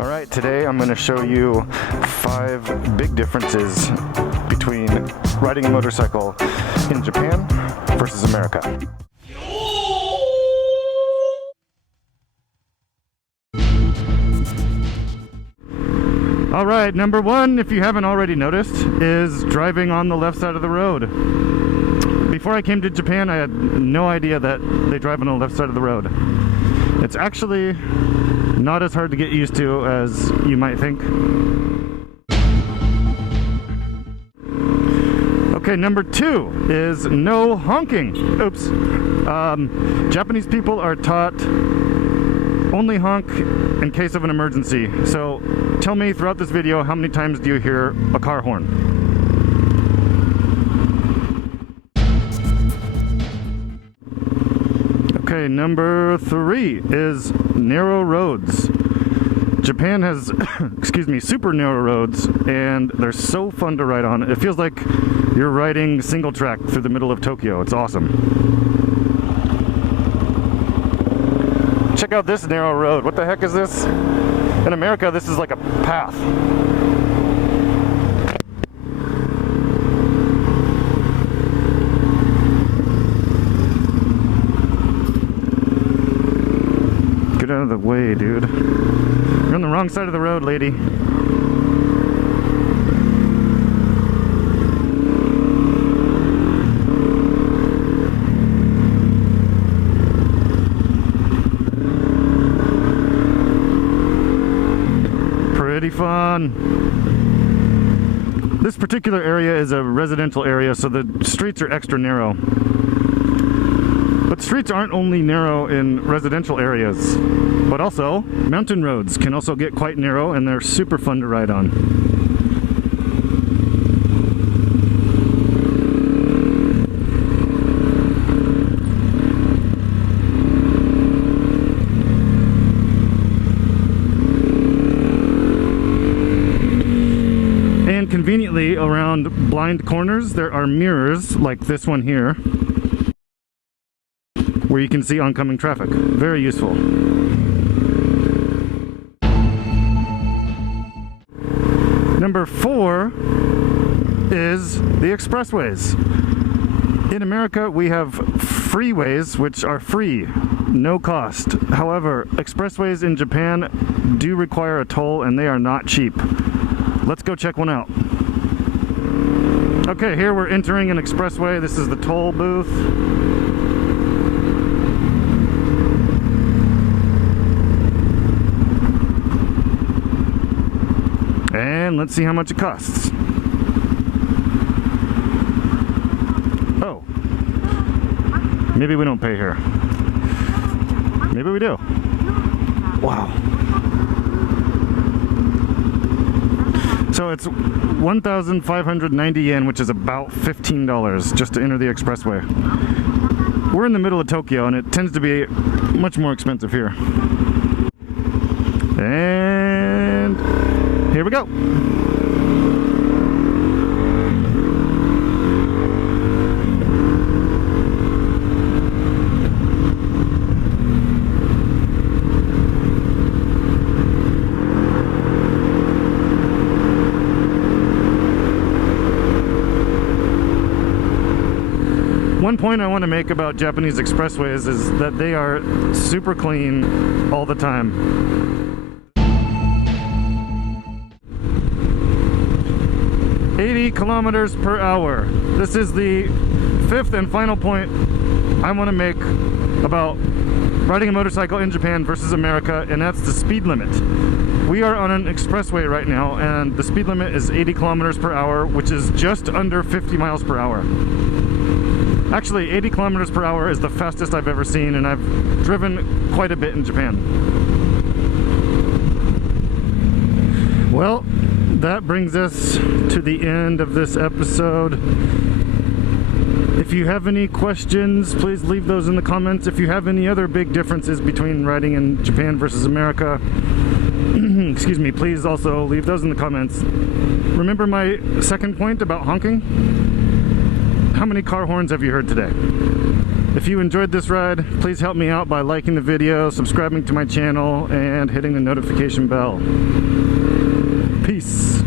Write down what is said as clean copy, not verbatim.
Alright, today I'm going to show you 5 big differences between riding a motorcycle in Japan versus America. Alright, number 1, if you haven't already noticed, is driving on the left side of the road. Before I came to Japan, I had no idea that they drive on the left side of the road. It's actually not as hard to get used to as you might think. Okay, number 2 is no honking. Oops. Japanese people are taught only honk in case of an emergency. So tell me throughout this video, how many times do you hear a car horn? Okay, number 3 is narrow roads. Japan has, excuse me, super narrow roads, and they're so fun to ride on. It feels like you're riding single track through the middle of Tokyo. It's awesome. Check out this narrow road. What the heck is this? In America, this is like a path. Get out of the way, dude. You're on the wrong side of the road, lady. Pretty fun. This particular area is a residential area, so the streets are extra narrow. But streets aren't only narrow in residential areas, but also mountain roads can also get quite narrow, and they're super fun to ride on. And conveniently, around blind corners, there are mirrors like this one here, where you can see oncoming traffic. Very useful. Number 4 is the expressways. In America, we have freeways, which are free, no cost. However, expressways in Japan do require a toll, and they are not cheap. Let's go check one out. Okay, here we're entering an expressway. This is the toll booth. And let's see how much it costs. Oh. Maybe we don't pay here. Maybe we do. Wow. So it's 1,590 yen, which is about $15 just to enter the expressway. We're in the middle of Tokyo, and it tends to be much more expensive here. And here we go. One point I want to make about Japanese expressways is that they are super clean all the time. 80 kilometers per hour. This is the 5th and final point I want to make about riding a motorcycle in Japan versus America, and that's the speed limit. We are on an expressway right now, and the speed limit is 80 kilometers per hour, which is just under 50 miles per hour. Actually, 80 kilometers per hour is the fastest I've ever seen, and I've driven quite a bit in Japan. Well, that brings us to the end of this episode. If you have any questions, please leave those in the comments. If you have any other big differences between riding in Japan versus America, excuse me, please also leave those in the comments. Remember my second point about honking? How many car horns have you heard today? If you enjoyed this ride, please help me out by liking the video, subscribing to my channel, and hitting the notification bell. Peace.